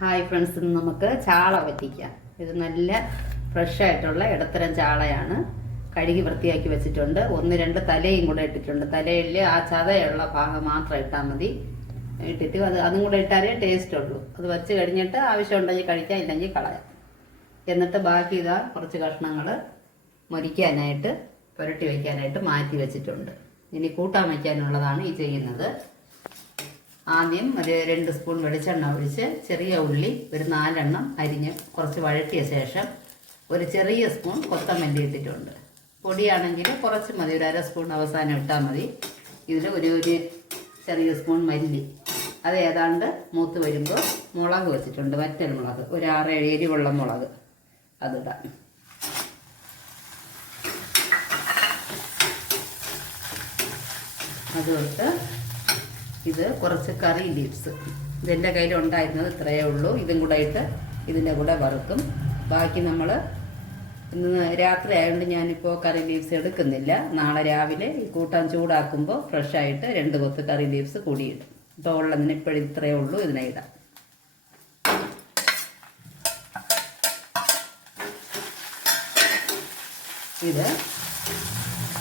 Hi friends, ഇന്ന് നമുക്ക് ചാള വറ്റിക്കാം. ഇത് നല്ല ഫ്രഷ് ആയിട്ടുള്ള ഇടത്തരം ചാളയാണ്. കഴുകി വൃത്തിയാക്കി വെച്ചിട്ടുണ്ട്. 1-2 തലയും കൂടെ ഇട്ടിട്ടുണ്ട്. തലയിൽ ആ ചതയുള്ള ഭാഗം മാത്രം ഇട്ടാൽ മതി. ഇട്ടിട്ട് അതും കൂടെ ഇട്ടാലേ ടേസ്റ്റ് ഉള്ളൂ. അത് വെച്ച് കഴിഞ്ഞിട്ട് ആവശ്യമുണ്ടെങ്കിൽ കഴിക്കാം, ഇല്ലെങ്കിൽ കളയാം. എന്നിട്ട് ബാക്കി ഇതാ കുറച്ച് കഷ്ണങ്ങൾ മുരിക്കാനായിട്ട് പുരട്ടി വയ്ക്കാനായിട്ട് മാറ്റി വെച്ചിട്ടുണ്ട്. ഇനി കൂട്ടാൻ വയ്ക്കാനുള്ളതാണ് ഈ ചെയ്യുന്നത്. ആദ്യം ഒരു 2 സ്പൂൺ വെളിച്ചെണ്ണ ഒഴിച്ച് ചെറിയ ഉള്ളി ഒരു 4 എണ്ണം അരിഞ്ഞ് കുറച്ച് വഴറ്റിയ ശേഷം ഒരു ചെറിയ സ്പൂൺ കൊത്തമല്ലി ഇട്ടിട്ടുണ്ട്. പൊടിയാണെങ്കിൽ കുറച്ച് മതി, ഒരു 1/2 സ്പൂൺ അവസാനം ഇട്ടാൽ മതി. ഇതിൽ ഒരു ചെറിയ സ്പൂൺ മല്ലി, അത് ഏതാണ്ട് മൂത്ത് വരുമ്പോൾ മുളക് വെച്ചിട്ടുണ്ട്. വറ്റൽ മുളക് ഒരു 6-7 എരിവുള്ള മുളക് അതിടാം. അതുകൊണ്ട് ഇത് കുറച്ച് കറി ലീവ്സ്, ഇതെൻ്റെ കയ്യിലുണ്ടായിരുന്നത് ഇത്രയേ ഉള്ളൂ. ഇതും കൂടെ ഇട്ട് ഇതിൻ്റെ കൂടെ വറുക്കും. ബാക്കി നമ്മൾ ഇന്ന് രാത്രി ആയതുകൊണ്ട് ഞാനിപ്പോൾ കറി ലീവ്സ് എടുക്കുന്നില്ല. നാളെ രാവിലെ ഈ കൂട്ടാൻ ചൂടാക്കുമ്പോൾ ഫ്രഷായിട്ട് 2 കൊത്ത് കറി ലീവ്സ് കൂടിയിടും. ഇപ്പോൾ ഉള്ളതിന് ഇപ്പോഴും ഇത്രയേ ഉള്ളൂ, ഇതിനെ ഇടാം. ഇത്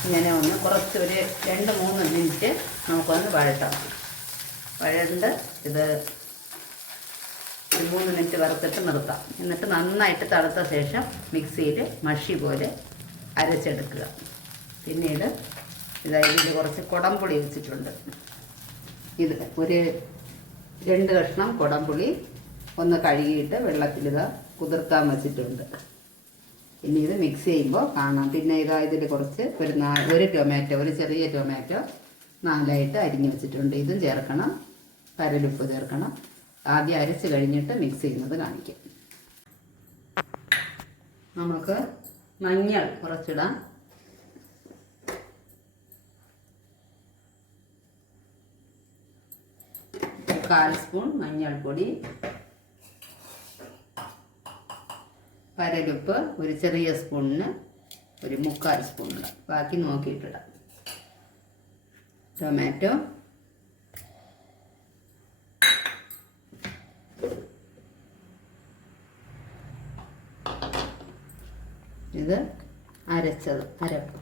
ഇങ്ങനെ ഒന്ന് കുറച്ച് ഒരു 2-3 മിനിറ്റ് നമുക്കൊന്ന് വഴറ്റാം. വഴണ്ട് ഇത് 3 മിനിറ്റ് വറുത്തിട്ട് നിർത്താം. എന്നിട്ട് നന്നായിട്ട് തണുത്ത ശേഷം മിക്സിയിൽ മഷി പോലെ അരച്ചെടുക്കുക. പിന്നീട് ഇതിൽ കുറച്ച് കുടംപുളി വെച്ചിട്ടുണ്ട്. ഇത് ഒരു 2 കഷ്ണം കുടംപുളി ഒന്ന് കഴുകിയിട്ട് വെള്ളത്തിൽ കുതിർക്കാൻ വെച്ചിട്ടുണ്ട്. ഇനി ഇത് മിക്സ് ചെയ്യുമ്പോൾ കാണാം. പിന്നെ ഇതിൽ കുറച്ച് ഒരു ടൊമാറ്റോ, ഒരു ചെറിയ ടൊമാറ്റോ 4ആയിട്ട് അരിഞ്ഞ് വെച്ചിട്ടുണ്ട്. ഇതും ചേർക്കണം. കരലുപ്പ് ചേർക്കണം. ആദ്യം അരച്ച് കഴിഞ്ഞിട്ട് മിക്സ് ചെയ്യുന്നത് കാണിക്കാം. നമുക്ക് മഞ്ഞൾ കുറച്ചിടാം. കാൽ സ്പൂൺ മഞ്ഞൾപ്പൊടി, കരലുപ്പ് ഒരു ചെറിയ സ്പൂണിന് ഒരു 3/4 സ്പൂൺ ഇടാം. ബാക്കി നോക്കിയിട്ടിടാം. ടൊമാറ്റോ, ഇത് അരച്ചത് അരപ്പ്,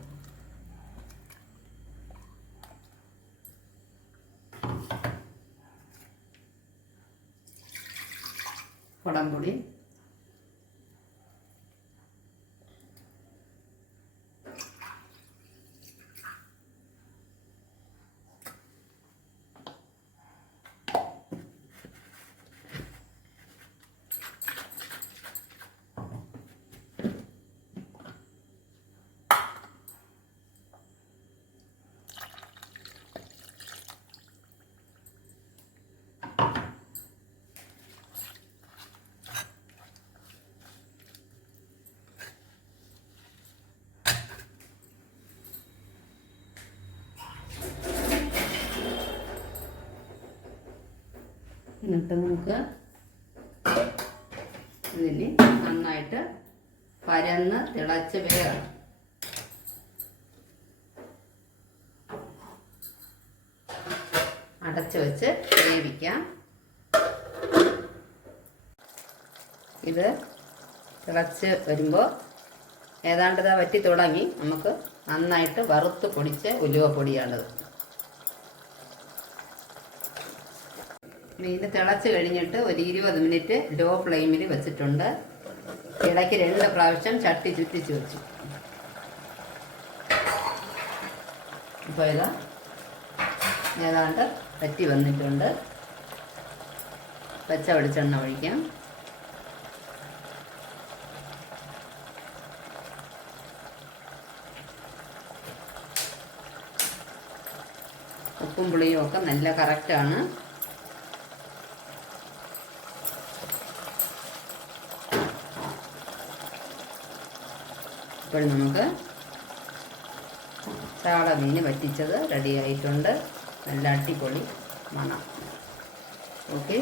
കുടംപുളി, എന്നിട്ട് നമുക്ക് ഇതിന് നന്നായിട്ട് പരന്ന് തിളച്ച് വേഗം അടച്ചു വെച്ച് വേവിക്കാം. ഇത് തിളച്ച് വരുമ്പോൾ ഏതാണ്ട് വറ്റി തുടങ്ങി. നമുക്ക് നന്നായിട്ട് വറുത്ത് പൊടിച്ച ഉലുവപ്പൊടിയാണത്. ഇത് തിളച്ച് കഴിഞ്ഞിട്ട് ഒരു 20 മിനിറ്റ് ലോ ഫ്ലെയിമിൽ വെച്ചിട്ടുണ്ട്. ഇടയ്ക്ക് 2 പ്രാവശ്യം ചട്ടി ചുറ്റിച്ച് വെച്ചു. ഇപ്പോൾ ഇത് ഏതാണ്ട് വറ്റി വന്നിട്ടുണ്ട്. പച്ച വെളിച്ചെണ്ണ ഒഴിക്കാം. ഉപ്പും പുളിയും ഒക്കെ നല്ല കറക്റ്റാണ്. ഇപ്പോൾ നമുക്ക് ചാള മീൻ വറ്റിച്ചത് റെഡിയായിട്ടുണ്ട്. നല്ല അടിപൊളി മണം. ഓക്കെ,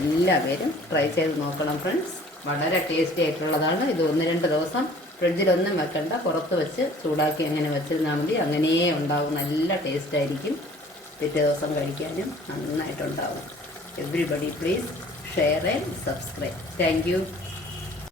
എല്ലാവരും ട്രൈ ചെയ്ത് നോക്കണം ഫ്രണ്ട്സ്. വളരെ ടേസ്റ്റി ആയിട്ടുള്ളതാണ്. ഇത് 1-2 ദിവസം ഫ്രിഡ്ജിലൊന്നും വെക്കണ്ട, പുറത്ത് വെച്ച് ചൂടാക്കി അങ്ങനെ വെച്ചിരുന്നാൽ മതി. അങ്ങനെയേ ഉണ്ടാവും. നല്ല ടേസ്റ്റായിരിക്കും. പിറ്റേ ദിവസം കഴിക്കാനും നന്നായിട്ടുണ്ടാവും. Everybody please share and subscribe. Thank U.